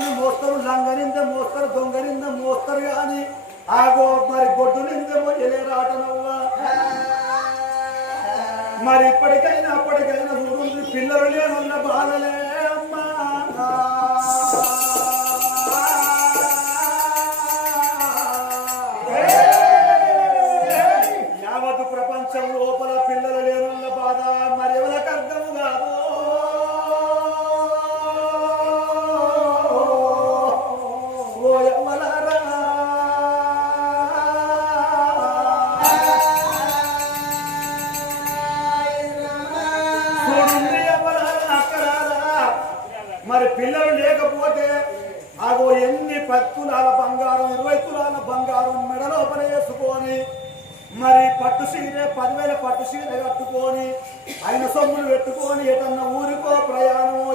ఆడదాన్ని మోస్తారు, లంగనింద మోస్తారు, దొంగనింద మోస్తారు కానీ ఆగో మరి గొడ్డు నిందేమో ఎలేరాటనవ్వా. మరి ఇప్పటికైనా అప్పటికైనా చూడు పిల్లలు లేనున్న బాధలే అమ్మా. యావత్ ప్రపంచం లోపల పిల్లలు లేనున్న బాధ మరి ఎవరికి అర్థము కాదు. ఓ ఎవలరా మరి పిల్లలు లేకపోతే ఆగో ఎన్ని 10 తులాల బంగారం 20 తులాల బంగారం మెడలోపల వేసుకొని మరి పట్టు సీర 10,000 పట్టు సీర కట్టుకొని ఆయన సొమ్ములు పెట్టుకొని ఎటన్నా ఊరికో ప్రయాణమో